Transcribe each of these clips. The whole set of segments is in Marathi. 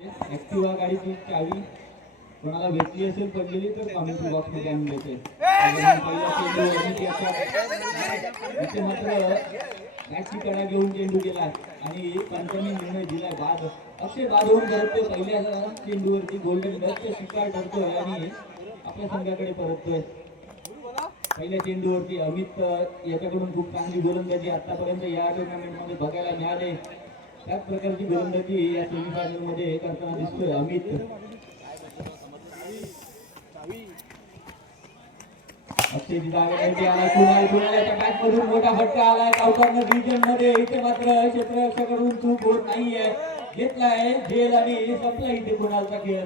ऍक्टिवा गाडीची चावी. कोणाला भेटली असेल पडलेली तर कॉमेंट बॉक्समध्ये आणून देते. इथे मात्र बॅटची कडा घेऊन चेंडू गेला आणि पंचांनी निर्णय दिला बाद अक्षय बाद होऊन परततोय पहिल्या चेंडूवरती गोल्डन डचचा शिकार ठरतोय आणि आपल्या संघाकडे परततोय. पहिल्या चेंडूवरती अमित याच्याकडून खूप चांगली गोलंदाजी आतापर्यंत या टुर्नामेंटमध्ये बघायला मिळाले. त्याच प्रकारची गोलंदाजी या सेमीफायनलमध्ये करताना दिसतोय अमित. अक्षयची मधून मोठा फटका आलाय. कावकारनं रिजनमध्ये इथे मात्र क्षेत्ररक्षकाकडून चूक होत नाहीये. घेतलाय झेल आणि संपला इथे कुणालचा खेळ.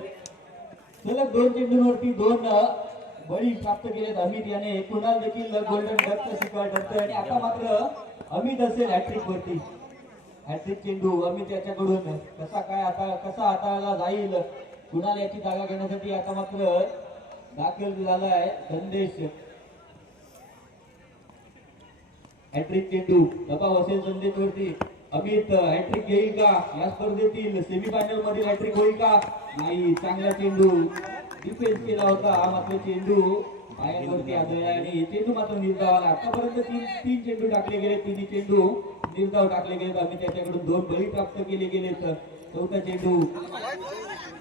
सलग दोन चेंडूंवरती दोन बळी प्राप्त केलेत अमित याने. कुणाल देखील गोल्डन डकचा शिकवाय ठरतोय. आणि आता मात्र अमित असेल हॅट्रिक वरती. हॅट्रिक चेंडू अमित याच्याकडून. कसा काय आता कसा हाताळला जाईल? कुणाला याची जागा घेण्यासाठी आता मात्र दाखल झालाय संदेश. हॅट्रिक चेंडू दबाव असेल संदेश वरती अमित हॅट्रिक घेईल का? या स्पर्धेतील सेमीफायनलमध्ये हॅट्रिक होईल का? नाही चांगला चेंडू डिफेन्स केला होता मात्र चेंडू पायावरती आदळला आणि चेंडू मात्र निर्धावाला आतापर्यंत तीन तीन चेंडू टाकले गेले तिन्ही चेंडू निर्धाव टाकले त्याच्याकडून दोन बळी प्राप्त केले गेलेत. चौथा चेंडू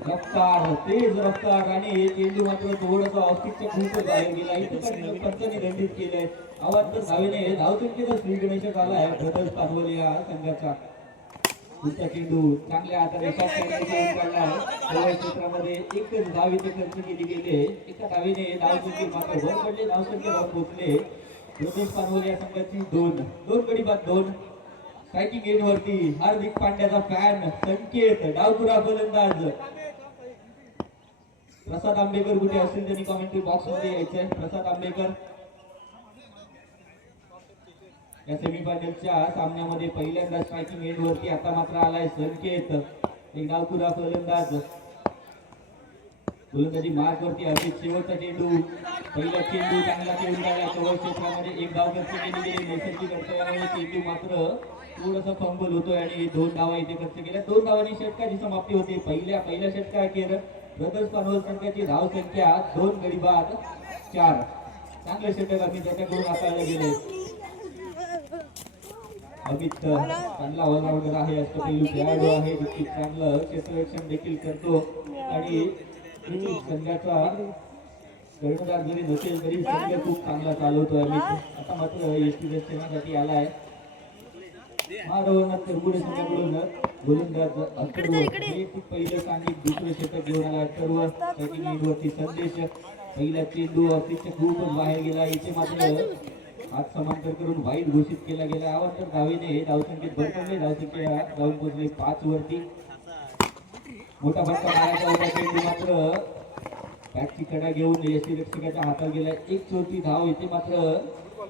रफ्तार तेज रफ्तार आणि चेंडू मात्र थोडस ऑस्टिकच्या खूपच बाहेर गेला. इथे पण पंचाने दंडित केलंय. आवाज तर धावेने श्री गणेश आलाय ब्रदर्स पानवली या संघाचा. पुढचा चेंडू चांगल्या हाताने क्षेत्रामध्ये एकच धाव इथे खर्च केली गेले एका धावेने धावसंख्येत मात्र वर पडले धावसंख्येवर पोहोचले पानवली या संघाची दोन. दोन गडी बाद दोन. स्ट्रायकिंग एंड वरती हार्दिक पांड्याचा फॅन संकेत डावपुरा गोलंदाज प्रसाद आंबेकर कुठे असतील त्यांनी कॉमेंट्री बॉक्समध्ये यायचंय. प्रसाद आंबेकर या सेमीफायनलच्या सामन्यामध्ये पहिल्यांदा स्ट्रायकिंग एंड वरती आता मात्र आलाय संकेत. एक डावपुरा फलंदाज गोलंदाजी मार्क वरती अभित शेवटचा चेंडू. पहिला चेंडू चांगला चेंडू आला कव्हर क्षेत्रामध्ये एक धाव खर्च केली गेली नैसर्गिक कर्तव्यामुळे चेंडू मात्र थोडासा फंबल होतोय आणि दोन धावा इथे खर्च केल्या दोन धावांनी षटकाची समाप्ती होते. पहिल्या पहिल्या षटकाखेर ब्रदर्स पानवल संघाची धाव संख्या दोन गडी बाद चार. चांगले षटक आम्ही त्याच्याकडून हाताळले गेले. अमित चांगला ऑलराऊंडर आहे अष्टपैलू खेळाडू आहे. नक्कीच चांगलं क्षेत्ररक्षण देखील करतो. आणि संघाचा कर्णधार जरी नसेल तरी संघ खूप चांगला चालवतो अमित. आता मात्र एस टी दर्शनासाठी आलाय महारवनाथ करगुडे संघाकडून गोलंदाज अथर्व. वैयक्तिक पहिलं सांगित दुसरं षटक घेऊन आला अथर्व. संदेश. पहिला चेंडू ऑफिसच्या खूपच बाहेर गेला. इथे मात्र आज समांतर करून वाईट घोषित केला गेला. आवाज तर धावेने धावसंख्येत भर धावसंख्या जाऊन पोहोचले पाच वरती. मोठा फटका मारायचा होता चेंडू मात्र. बॅटची कडा घेऊन यशी रक्षकाच्या हातात गेला. एक चोरटी धाव येते मात्र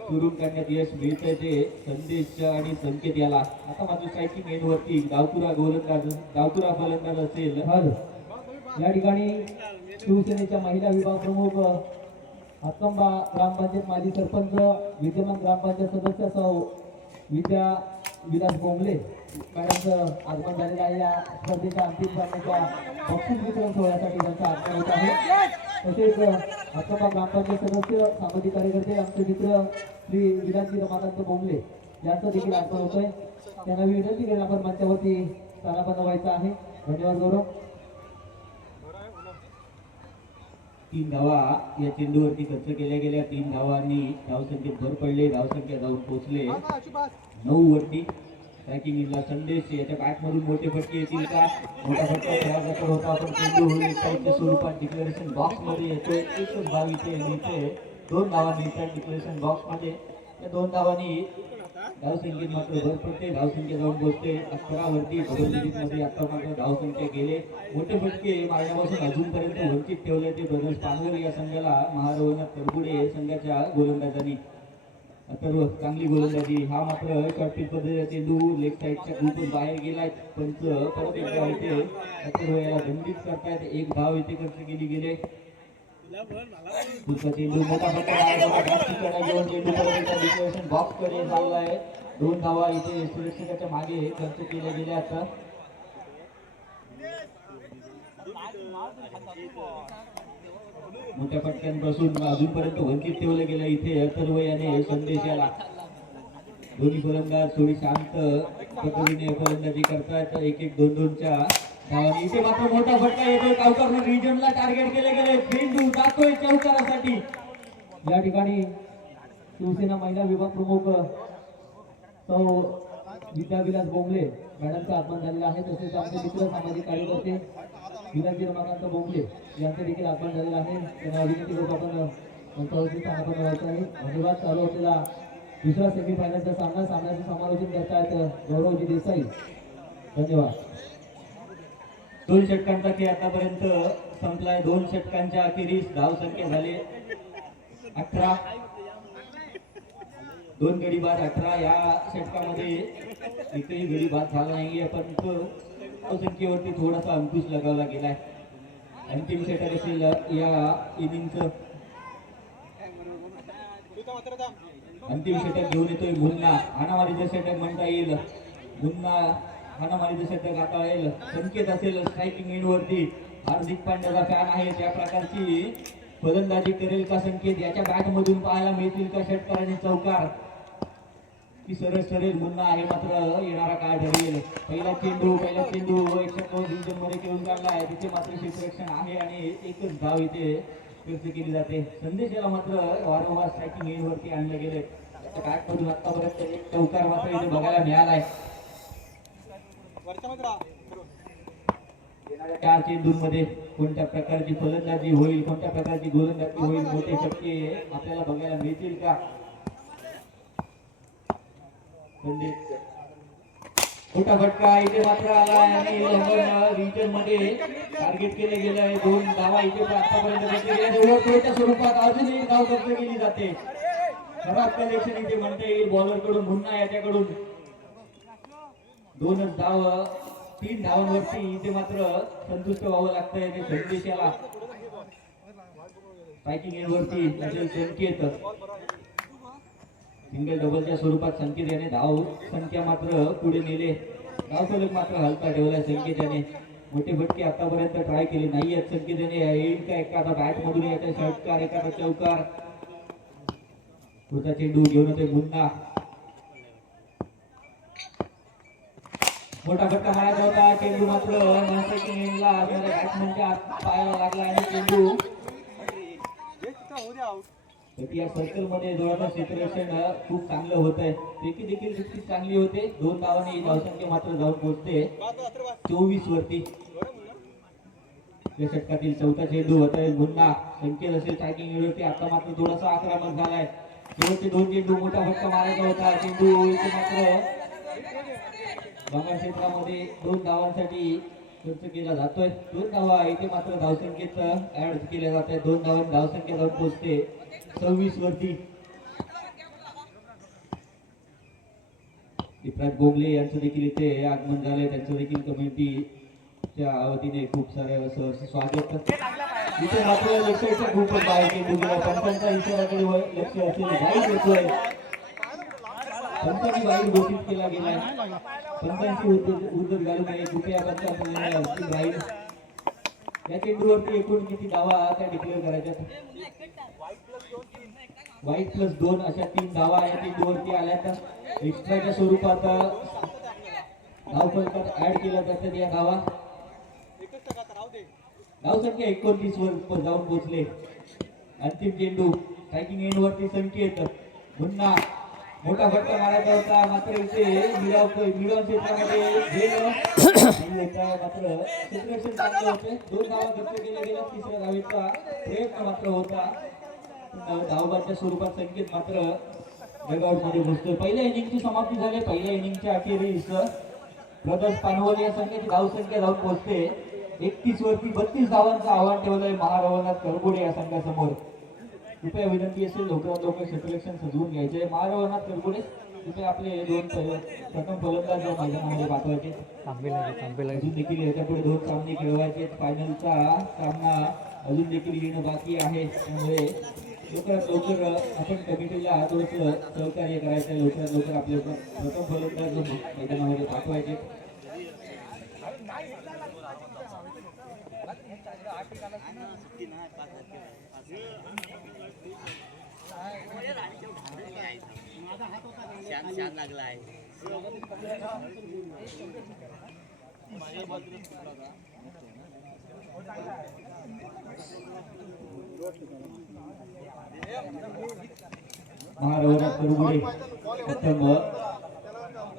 सुरून करण्यात यश मिळतंय ते संदेश आणि संकेत याला. आता मात्र स्ट्रायकिंग मेन वरती डावपुरा गोलंदाज डावपुरा फलंदाज असेल. या ठिकाणी शिवसेनेच्या महिला विभाग प्रमुख हातकंबा ग्रामपंचायत माजी सरपंच विद्यमान ग्रामपंचायत सदस्य सह विद्या विलास बोंबले. मॅडमचं आगमन झालेलं आहे. या स्पर्धेच्या अंतिम सामन्याच्या बक्षीस वितरण सोहळ्यासाठी त्यांचं आगमन होत आहे. तसेच हातकंबा ग्रामपंचायत सदस्य सामाजिक कार्यकर्ते आमचे मित्र श्री विलासजी रमाकांत बोंबले यांचं देखील आगमन होत आहे त्यांना विनंती करेल आपण मंचावरती स्थानापन्न व्हायचं आहे. धन्यवाद गौरव. तीन धावा या चेंडूवरती खर्च केल्या गेल्या. तीन धावांनी धावसंख्येत भर पडले. धावसंख्या जाऊन पोहोचले. नऊ वरती. इनला संदेश. याच्या बॅट मधून मोठे फटके येतील का? मोठा फटका खेळाचा होता. पण चेंडू साईडच्या स्वरूपात डिक्लेरेशन बॉक्समध्ये येतोय. एकच धाव इथे दोन धावा मिळतात डिक्लेरेशन बॉक्समध्ये. त्या दोन धावांनी धावसंख्येत मात्र भर पडते धावसंख्या जाऊन पोहोचते अकरावरती डबलमध्ये आता मात्र धावसंख्या गेले. मोठे फटके मारण्यापासून अजूनपर्यंत वंचित ठेवले ते ब्रदर्स पानवर या संघाला महारवनाथ तरबुडे संघाच्या गोलंदाजांनी. अथर्व चांगली गोलंदाजी. हा मात्र शॉर्टपीच पद्धतीचा चेंडू लेग साईडच्या खूपच बाहेर गेलाय. पंच परत एकदा इथे अथर्व याला दंडित करतायत. एक धाव इथे खर्च केली गेले. दुसरा चेंडू मोठा फटका घेऊन चेंडू परत बॉक्सकडे चाललाय दोन धावा इथे सुरक्षिताच्या मागे खर्च केल्या गेल्या आता मोठ्या पटक्यांपासून अजूनपर्यंत वंचित ठेवलं गेलं इथे अथर्व याने संदेशाला दोन्ही फलंदाज थोडी शांत पद्धतीने फलंदाजी करतायत. एक एक दोन दोनच्या धावांनी इथे मात्र मोठा फटका येतोय. चौकार रिजनला टार्गेट केले गेले. चेंडू जातोय चौकारासाठी. या ठिकाणी शिवसेना महिला विभाग प्रमुख सौ विद्याविलास बोंबले मॅडमचा आगमन झालेला आहे. तसेच आमचे मित्र सामाजिक कार्यकर्ते विनाजी रमाकांत बोंबले यांचं देखील आगमन झालेलं आहे. त्यांना अभिनेते लोक आपण मंचावरती स्थानापन्न व्हायचं आहे. धन्यवाद. चालू असलेला दुसरा सेमीफायनलचा सामना सामन्याचं समालोचन करतायत गौरवजी देसाई. धन्यवाद. दोन षटकांचा खेळ आतापर्यंत संपलाय. दोन षटकांच्या अखेरीस धाव संख्या झाले. अठरा. दोन गडी बाद अठरा. या षटकामध्ये एकही गडी बाद झाला नाहीये पण तो धावसंख्येवरती थोडासा अंकुश लगावला गेलाय. अंतिम षटक असेल या इनिंगचं. अंतिम षटक घेऊन येतोय मुन्ना. अनामारीचं षटक म्हणता येईल. मुन्ना हाणामारीचं षटक आता येईल संकेत असेल स्ट्रायकिंग एंड वरती. हार्दिक पांड्याचा फॅन आहे त्या प्रकारची. फलंदाजी करेल का संकेत? याच्या बॅट मधून पाहायला मिळतील का षटकार चौकार? की सरळ ठरेल मुन्ना आहे मात्र येणारा काय ठरेल. पहिला चेंडू पहिला चेंडू एकशे दोन डिव्हिजनमध्ये खेळून काढला आहे तिथे मात्र शिक्षण आहे आणि एकच धाव इथे व्यक्त केली जाते. संदेशाला मात्र वारंवार स्ट्रायकिंग एंड वरती आणलं गेले बॅट मधून आतापर्यंत एक चौकार मात्र इथे बघायला मिळाला आहे चार चेंडूंमध्ये कोणत्या प्रकारची फलंदाजी होईल कोणत्या प्रकारची गोलंदाजी होईल मोठे फटके आपल्याला बघायला मिळतील का? मोठा फटका इथे मात्र आला आणि रिजनमध्ये टार्गेट केले गेलं आहे. दोन धावा इथे आतापर्यंत स्वरूपात अजून एक धाव खर्च केली जाते. खराब कलेक्शन इथे म्हणता येईल. बॉलरकडून मुन्ना याच्याकडून दोनच धाव तीन धावांवरती इथे मात्र संतुष्ट व्हावं लागतंय ते संदेशाला स्ट्रायकिंग एंडवरती असेल संकेत सिंगल डबलच्या स्वरूपात संकेत याने धाव संख्या मात्र पुढे नेले. धाव फलक मात्र हलका ठेवला संकेत याने मोठे फटके आतापर्यंत ट्राय केले नाही आहेत संकेत याने येईल का एखादा बॅट मधून याचा षटकार एखादा चौकार. पुढचा चेंडू घेऊन ते गुन्हा मोठा फटका मारायचा होता चेंडू मात्र बॅट्समनच्या म्हणजे पायाला लागला आणि चेंडू या सर्कलमध्ये जोडाचा क्षेत्ररक्षण खूप चांगलं होत आहे देखील देखील तितकीच चांगली होते. दोन धावांनी धावसंख्या मात्र जाऊन पोहोचते. चोवीस वरती. या षटकातील चौथा चेंडू होत आहे गुन्हा संख्येत असेल ट्रॅकिंग वरती. आता मात्र थोडासा आक्रमक झालाय. शेवटचे दोन चेंडू मोठा फटका मारायचा होता. चेंडू मात्र बंगाल क्षेत्रामध्ये दोन धावांसाठी खर्च केला जातोय. दोन धावा इथे मात्र धावसंख्येत ऍड केल्या जात आहेत दोन धावा धावसंख्या जाऊन पोहोचते. सव्वीस वरती. दीपराज गोगले यांचं देखील इथे आगमन झालंय. त्यांचं देखील कम्युनिटीच्या वतीने खूप सारे स्वागत. इथे मात्र लक्षाचं खूपच आहे. की मुलीला पंचांच्या इशाराकडे लक्ष असेल. वाईट येतोय पंचांनी बाहेर घोषित केला गेला पंचांची उद्धत उद्धत घालू नये कृपया पंचांनी राहील या चेंडूवरती एकूण किती धावा त्या डिक्लेअर करायच्या वाईट प्लस दोन अशा तीन धावा या चेंडूवरती आल्या तर एक्स्ट्राच्या स्वरूपात धाव फलकात ऍड केल्या जातात या धावा धावसंख्या एकोणतीस वर जाऊन पोहोचले अंतिम चेंडू स्ट्रायकिंग एंड वरती संख्येत पुन्हा मोठा फटका मारायचा होता. मात्र इथे मिराव मिराव क्षेत्रामध्ये गेलं मात्र सिच्युएशन चांगले होते. दोन धावा खर्च केल्या गेल्या. तिसऱ्या धावेचा प्रयत्न मात्र होता. धावबाच्या स्वरूपात संकेत मात्र डगआउटमध्ये घुसतोय पहिल्या इनिंगची समाप्ती झाली. पहिल्या इनिंगच्या अखेरीस ब्रदर्स पानवल या संघाची धावसंख्या धावून पोहोचते. एकतीस वरती बत्तीस धावांचं आव्हान ठेवलंय महारवनाथ करबोडे या संघासमोर. कृपया विनंती असेल लवकरात लवकर क्षेत्ररक्षण सजवून घ्यायचे महारवनाथ करबोडे कृपया आपले दोन प्रथम फलंदाज या मैदानामध्ये पाठवायचे. अजून देखील याच्यापुढे दोन सामने खेळवायचे फायनलचा सामना अजून देखील येणं बाकी आहे. त्यामुळे लवकरात लवकर आपण कमिटीला थोडंसं सहकार्य करायचं आहे. लवकरात लवकर आपले प्रथम फलंदाज मैदानामध्ये पाठवायचे छान छान लागला आहे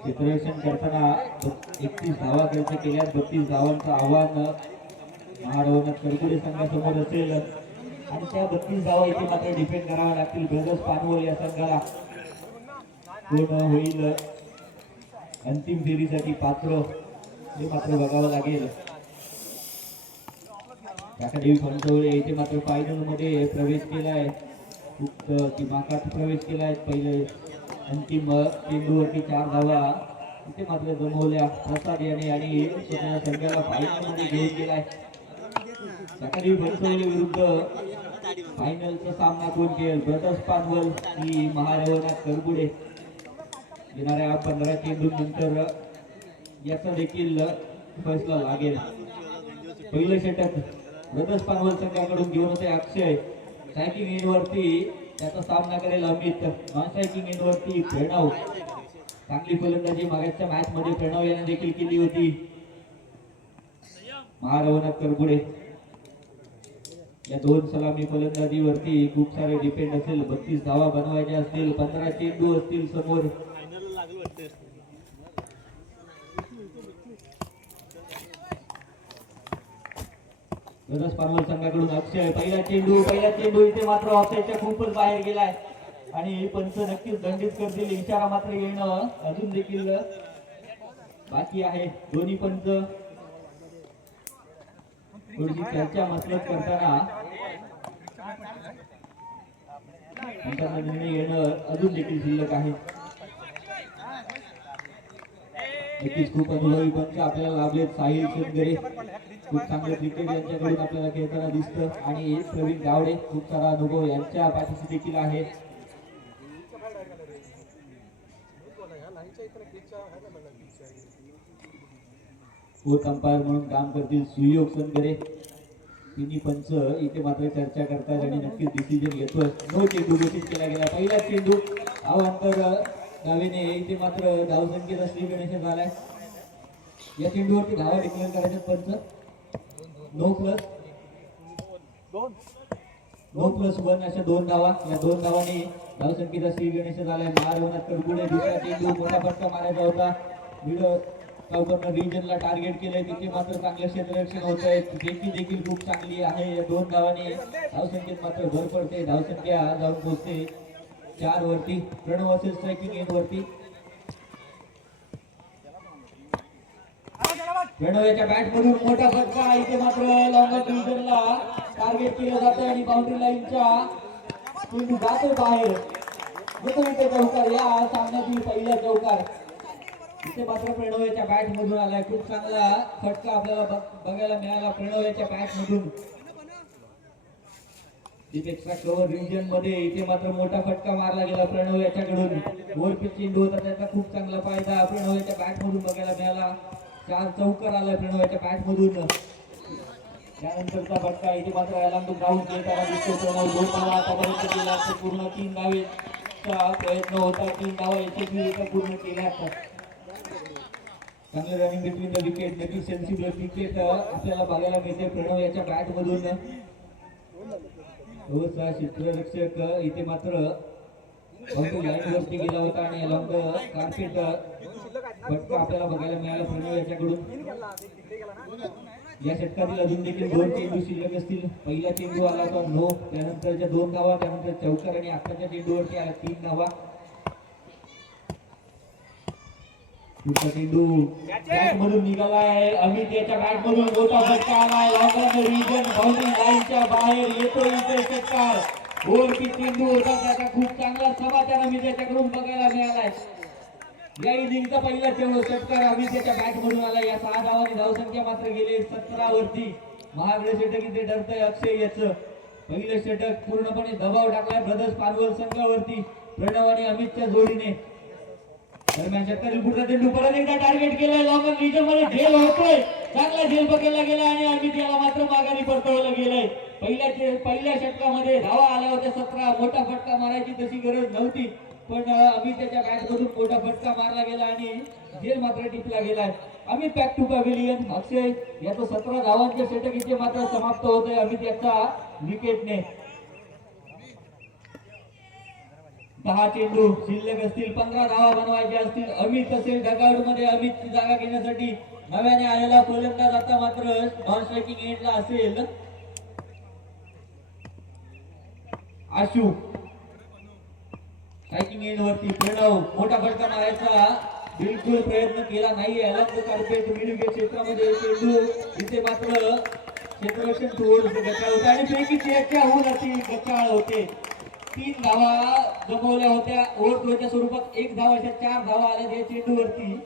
चित्ररक्षण करताना एकतीस धावा खर्च केल्या बत्तीस धावांचं आव्हान महारवरात करगुडे संघासमोर असेल. आणि त्या बत्तीस धावा इथे मात्र डिफेंड कराव्या लागतील. ब्रदर्स पानवल या संघाला कोण होईल. अंतिम फेरीसाठी पात्र हे मात्र बघावं लागेल. काकादेवी पंचवळे इथे मात्र फायनलमध्ये प्रवेश केलाय. खूप दिमागात प्रवेश केलाय. पहिले अंतिम चेंडूवरती चार धावा. इथे मात्र गमवल्या. प्रसाद याने आणि संघाला फायनलमध्ये घेऊन गेलाय. सकाळी पंचवळे विरुद्ध फायनलचा सामना कोण खेळ ब्रदर्स पानवल ही महारवनाथ करबुडे? येणाऱ्या पंधरा चेंडू नंतर याचा देखील फैसला लागेल पहिलं षटक ब्रदर्स पानवल संघाकडून घेऊन होते अक्षय. स्ट्रायकिंग एंड त्याचा सामना करेल Amit. Non striking end Pranav. चांगली फलंदाजी मागच्या मॅच मध्ये प्रणव याने देखील केली होती. महारवनाथ करबुडे. या दोन सलामी फलंदाजीवरती खूप सारे डिपेंड असेल. बत्तीस धावा बनवायच्या असतील पंधरा चेंडू असतील समोर. गरज पानवल संघाकडून अक्षय पहिला चेंडू पहिला चेंडू इथे मात्र ऑफसाईडच्या खूपच बाहेर गेलाय. आणि पंच नक्कीच दंडित करतील इशारा मात्र येणं अजून देखील बाकी आहे. दोन्ही पंच. थोडीशी चर्चा मसलत करताना पंचांचा निर्णय येणं अजून देखील शिल्लक आहे. नक्कीच खूप अनुभवी पंच आपल्याला लाभलेत साहिल शेतकरी. खूप चांगलं क्रिकेट यांच्याकडून आपल्याला खेळताना दिसतं. आणि प्रवीण गावडे खूप सारा अनुभव यांच्या पाठीशी देखील आहे. कोर्ट अंपायर म्हणून काम करतील सुयोग सनगरे तिन्ही पंच इथे मात्र चर्चा करतात आणि नक्कीच डिसिजन घेतोय. नो चेंडू घोषित केला गेला. पहिला चेंडू अवांतर डावीने इथे मात्र धावसंख्येचा श्री गणेश झालाय. या चेंडूवरती धावा डिक्लेअर करायचे पंच. No plus no plus one अशा दोन धावा. या दोन धावाने धावसंख्येचा श्री गणेश झालाय. महारवनाथ कडगुडे दुसरा चेंडू मोठा फटका मारायचा होता. मिड चौकरनं रिजनला टार्गेट केलंय तिथे मात्र चांगलं क्षेत्ररक्षण होत आहे देखील देखील खूप चांगली आहे. या दोन गावाने धावसंख्येत मात्र भर पडते. धावसंख्या जाऊन पोहोचते. चार वरती. प्रणव असेल स्ट्रायकिंग एंड वरती. प्रणव याच्या बॅट मधून मोठा फटका. इथे मात्र लॉंगर डिव्हिजनला टार्गेट केलं जातं आणि बाउंड्री लाईनच्या जातो बाहेर. या सामन्यातील पहिला चौकार. इथे मात्र प्रणव याच्या बॅट मधून आलाय. खूप चांगला फटका आपल्याला बघ- बघायला मिळाला प्रणव याच्या बॅट मधून एक्स्ट्रा कव्हर रिजनमध्ये इथे मात्र मोठा फटका मारला गेला प्रणव याच्याकडून वर पिच चेंडू होता त्याचा खूप चांगला फायदा प्रणव याच्या बॅट मधून बघायला मिळाला. चार चौकार आलाय प्रणव याच्या बॅट मधून त्यानंतरचा फटका इथे मात्र याला तो खेळताना दिसतो प्रणव आतापर्यंत पूर्ण तीन धावेचा प्रयत्न होता. तीन धावा यशस्वीरित्या पूर्ण केल्या. चांगलं रनिंग बिटवीन द विकेट नक्कीच सेन्सिबल क्रिकेट आपल्याला बघायला मिळते प्रणव याच्या बॅट मधून. हो, थोडासा क्षेत्ररक्षक uh, इथे मात्र लाईन गेला होता आणि लॉंग कार्पेट uh, फटका आपल्याला बघायला मिळाला प्रणव याच्याकडून. या षटकातील अजून देखील दोन चेंडू शिल्लक असतील. पहिला चेंडू आला होता नो त्यानंतरच्या दोन धावा त्यानंतर चौकार आणि आताच्या चेंडूवरती आला तीन धावा. पुढचा चेंडू बॅट मधून निघालाय अमित याच्या बॅट मधून मोठा फटका आलाय. लॉंगर रिजन बाउंड्री लाईनच्या बाहेर येतो इथे षटकार ओर की चेंडू होता त्याचा खूप चांगला समाचार अमित याच्याकडून बघायला मिळालाय. या इनिंगचा पहिला चेंडू षटकार अमित याच्या बॅट मधून आला या सहा धावांनी धावसंख्या मात्र गेले सतरा वरती महागडे षटक इथे डरतंय अक्षय याचं. पहिलं षटक पूर्णपणे दबाव टाकलाय. ब्रदर्स पानवल संघावरती. प्रणव आणि अमितच्या जोडीने. दरम्यान शेतकरी पुढचा चेंडू परत एकदा टार्गेट केलाय. लॉंग रिजनमध्ये झेल होतोय. चांगला झेल पकडला गेला आणि अमित याला मात्र माघारी परतवलं गेलंय. पहिल्या पहिल्या षटकामध्ये धावा आल्या होत्या. सतरा मोठा फटका मारायची तशी गरज नव्हती. पण अं, अमित त्याच्या बॅट मोठा फटका मारला गेला आणि झेल मात्र टिपला गेलाय. Amit pack to pavilion Akshay याचं सतरा धावांच्या षटक इथे मात्र समाप्त होत आहे अमित याचा विकेटने दहा चेंडू. शिल्लक असतील पंधरा धावा बनवायचे असतील. अमित असेल डगाडू मध्ये अमितची जागा घेण्यासाठी नव्याने आलेला फलंदाज आता मात्र नॉन स्ट्रायकिंग एंडला असेल. आशू. स्ट्रायकिंग एंड वरती प्रणव. मोठा फटका मारायचा बिलकुल प्रयत्न केला नाहीये. अलंग कार्पेट मिडविकेट क्षेत्रामध्ये चेंडू. इथे मात्र क्षेत्ररक्षण थोडं गचाळ होते. आणि पैकी त्याच्या होऊन अशी गचाळ होते. तीन धावा जमवल्या होत्या. ओव्हरफ्लोच्या स्वरूपात एक धाव अशा चार धावा आल्या त्या चेंडूवरती.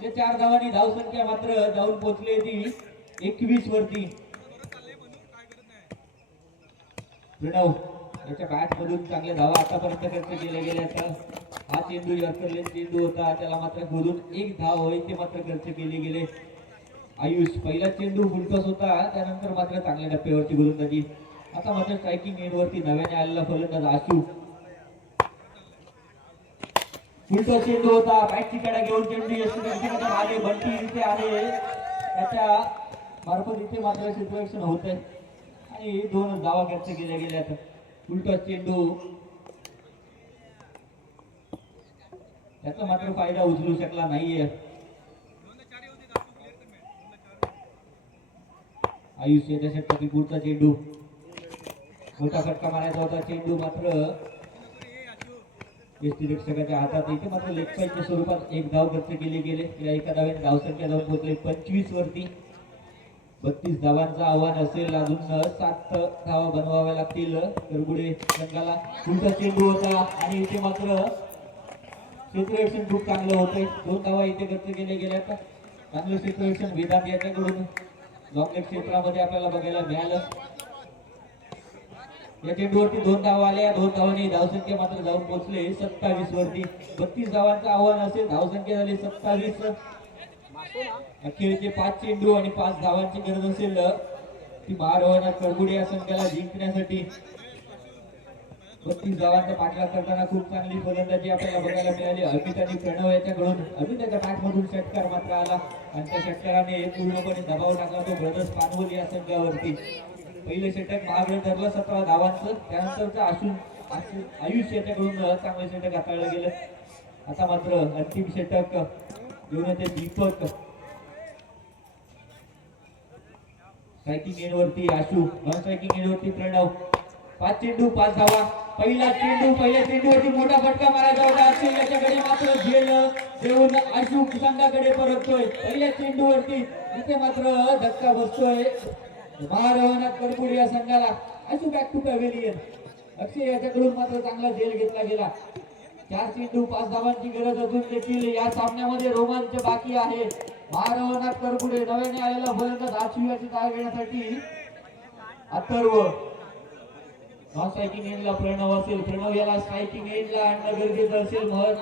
त्या चार धावांनी धावसंख्या मात्र जाऊन पोहोचली ती एकवीस वरती. प्रणव याच्या बॅट मधून चांगल्या धावा आतापर्यंत खर्च केल्या गेल्या तर हा चेंडू यॉर्करले चेंडू होता. त्याला मात्र खोदून एक धाव होईल ते मात्र खर्च केले गेले. आयुष पहिला चेंडू फुलटॉस होता. त्यानंतर मात्र चांगल्या टप्प्यावरची गोलंदाजी. आता मात्र स्ट्रायकिंग एड वरती नव्याने आलेला फलंदाज आशू. पुढचा चेंडू होता. बॅटची कडा घेऊन चेंडू यशस्वी आले बंटी इथे आले त्याच्या मार्फत इथे मात्र क्षेत्ररक्षण होत आहे आणि दोन धावा व्यक्त केल्या गेल्या उलटा चेंडू. त्याचा मात्र फायदा उचलू शकला नाहीये. आयुष्य षटकातील पुढचा चेंडू. मोठा फटका मारायचा होता चेंडू मात्र निरीक्षकाच्या हातात इथे मात्र लेखपाईच्या स्वरूपात एक धाव खर्च केले गेले. या एका धाव्याने धावसंख्या जाऊन पोहोचले. पंचवीस वरती बत्तीस धावांचं आव्हान असेल. अजून सात धावा बनवाव्या लागतील. करगुडे संघाला उलटा चेंडू होता आणि इथे मात्र क्षेत्ररक्षण खूप चांगलं होतंय. दोन धावा इथे खर्च केले गेल्या तर चांगलं क्षेत्ररक्षण वेदांत याच्याकडून. लॉंग क्षेत्रामध्ये आपल्याला बघायला मिळालं. या चेंडूवरती दोन धावा आल्या. दोन धावांनी धावसंख्या मात्र जाऊन पोहोचले. सत्तावीस वरती बत्तीस धावांचं आव्हान असेल. धावसंख्या झाली सत्तावीस. अखेरचे पाच चेंडू आणि पाच धावांची गरज असेल. ती महारवाना करगुडी या संघाला जिंकण्यासाठी. बत्तीस धावांचा पाठलाग करताना खूप चांगली फलंदाजी आपल्याला बघायला मिळाली. अमित आणि प्रणव याच्याकडून. अमिताच्या पाठमधून षटकार मात्र आला. आणि त्या षटकाराने पूर्णपणे दबाव टाकला तो ब्रदर्स पानवल या संघावरती. पहिलं षटक महागडे धरलं सतरा धावांचं त्यानंतरचं आशु आयुष याच्याकडून चांगलं षटक हाताळलं गेलं. आता मात्र अंतिम षटक घेऊन येते दीपक. स्ट्रायकिंग एंड वरती आशू नॉन स्ट्रायकिंग एंड वरती प्रणव. पाच चेंडू पाच धावा. पहिला चेंडू पहिल्या चेंडूवरती मोठा फटका मारायचा होता. आशू याच्याकडे मात्र झेल देऊन आशू संघाकडे परततोय. पहिल्या चेंडूवरती इथे मात्र धक्का बसतोय. महारवनाथ करपूर या संघाला अशी बॅक टू पॅव्हिलियन अक्षय याच्याकडून मात्र चांगला झेल घेतला गेला. चार चेंडू पाच धावांची गरज असून देखील या सामन्यामध्ये रोमांच बाकी आहे. महारवनाथ कडपुडे नव्याने आलेला फलंदाज आशिवाची तार घेण्यासाठी अथर्व. नॉन स्ट्रायकिंग एंडला प्रणव असेल. प्रणव याला स्ट्रायकिंग एंडला आणणं गरजेचं असेल. मह-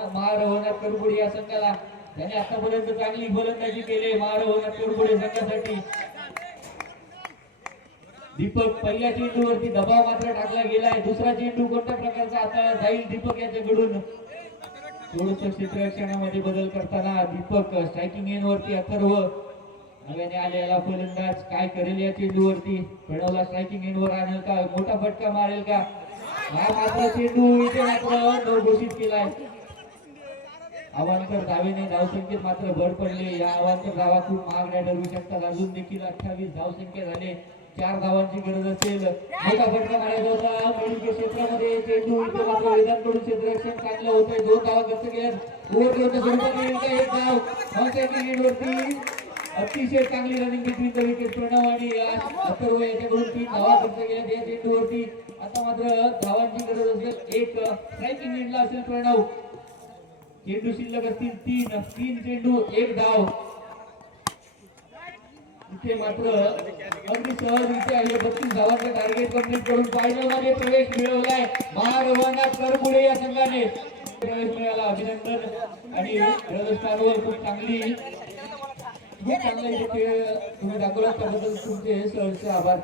कडपुडे या संघाला. त्याने आतापर्यंत चांगली फलंदाजी केली महारवनाथ कडपुडे संघासाठी. दीपक पहिल्या चेंडूवरती दबाव मात्र टाकला गेलाय दुसरा चेंडू कोणत्या प्रकारचा आता जाईल दीपक याच्याकडून? थोडस क्षेत्ररक्षणामध्ये बदल करताना दीपक स्ट्रायकिंग एन वरती अथर्व. नव्याने आलेला फलंदाज काय करेल या चेंडूवरती? प्रणवला स्ट्रायकिंग एंड वर आणेल का? मोठा फटका मारेल का? हा मात्र चेंडू इथे मात्र घोषित केलाय. अवांतर धावेने धावसंख्येत मात्र भर पडले. या अवांतर धावा खूप महागड्या ठरू शकतात. अजून देखील अठ्ठावीस धावसंख्या झाले. चार धावांची गरज असेल. मोठा फटका मारायचा होता मेडिके क्षेत्रामध्ये चेंडू इथे मात्र वेदांकडून क्षेत्ररक्षण चांगलं होतंय. दोन धावा खर्च केल्यात ओव्हरलोडच्या स्वरूपात येईल का एक धाव. नॉनस्ट्रायकिंग एंडवरती अतिशय चांगली running between the wicket Pranav आणि अथर्व याच्याकडून तीन धावा खर्च केल्या त्या चेंडूवरती. आता मात्र धावांची गरज असेल. एक स्ट्रायकिंग एंडला असेल प्रणव. चेंडू शिल्लक असतील तीन. तीन चेंडू एक धाव. इथे मात्र अगदी सहजरित्या हे बत्तीस धावांचं टार्गेट कंप्लीट करून फायनलमध्ये प्रवेश मिळवलाय. महारवाना करपुडे या संघाने. प्रवेश मिळाला अभिनंदन. आणि राजस्थानवर खूप चांगली खूप चांगले तुम्ही दाखवला. त्याबद्दल तुमचे सहजचे आभार.